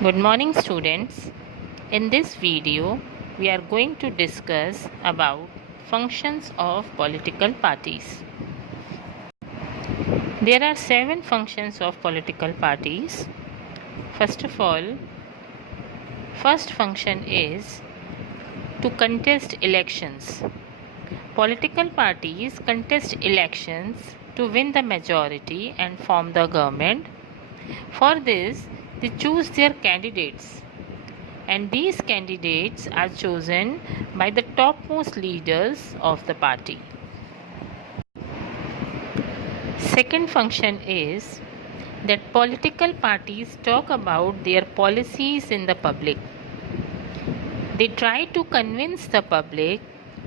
Good morning, students. In this video, we are going to discuss about functions of political parties. There are 7 functions of political parties. First of all, first function is to contest elections. Political parties contest elections to win the majority and form the government. For this, they choose their candidates, and these candidates are chosen by the topmost leaders of the party. Second function is that political parties talk about their policies in the public. They try to convince the public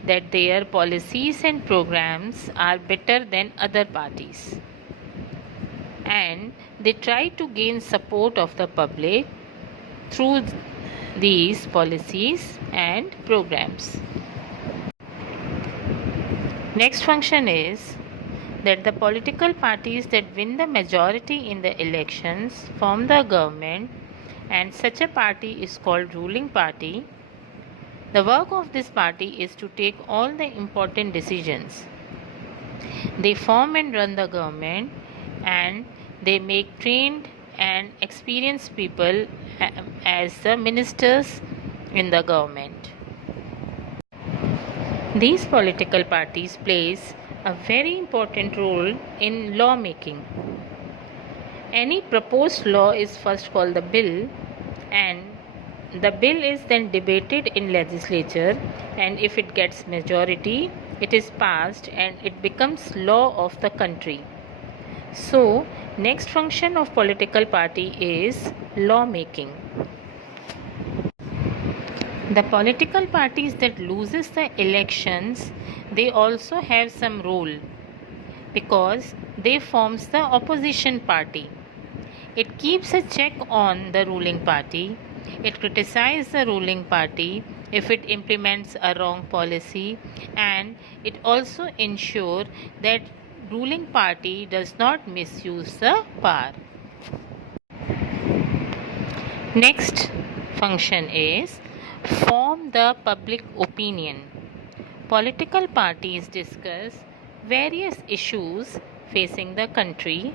that their policies and programs are better than other parties, and they try to gain support of the public through these policies and programs. Next function is that the political parties that win the majority in the elections form the government, and such a party is called ruling party. The work of this party is to take all the important decisions. They form and run the government, and they make trained and experienced people as the ministers in the government. These political parties plays a very important role in law making. Any proposed law is first called the bill, and the bill is then debated in legislature, and if it gets majority, it is passed and it becomes law of the country. So, next function of political party is law making. The political parties that loses the elections, they also have some role because they forms the opposition party. It keeps a check on the ruling party. It criticizes the ruling party if it implements a wrong policy, and it also ensures that ruling party does not misuse the power. Next function is form the public opinion. Political parties discuss various issues facing the country.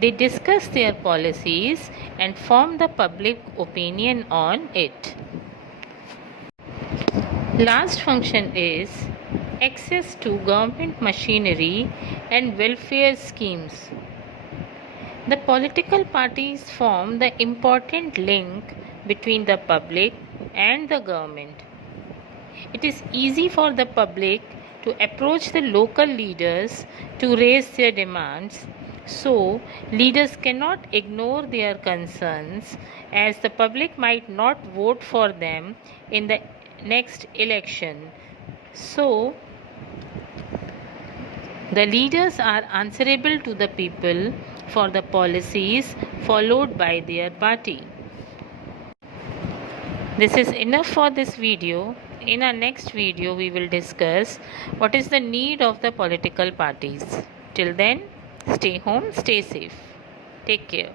They discuss their policies and form the public opinion on it. Last function is access to government machinery and welfare schemes. The political parties form the important link between the public and the government. It is easy for the public to approach the local leaders to raise their demands, so leaders cannot ignore their concerns, as the public might not vote for them in the next election. So, the leaders are answerable to the people for the policies followed by their party. This is enough for this video. In our next video, we will discuss what is the need of the political parties. Till then, stay home, stay safe. Take care.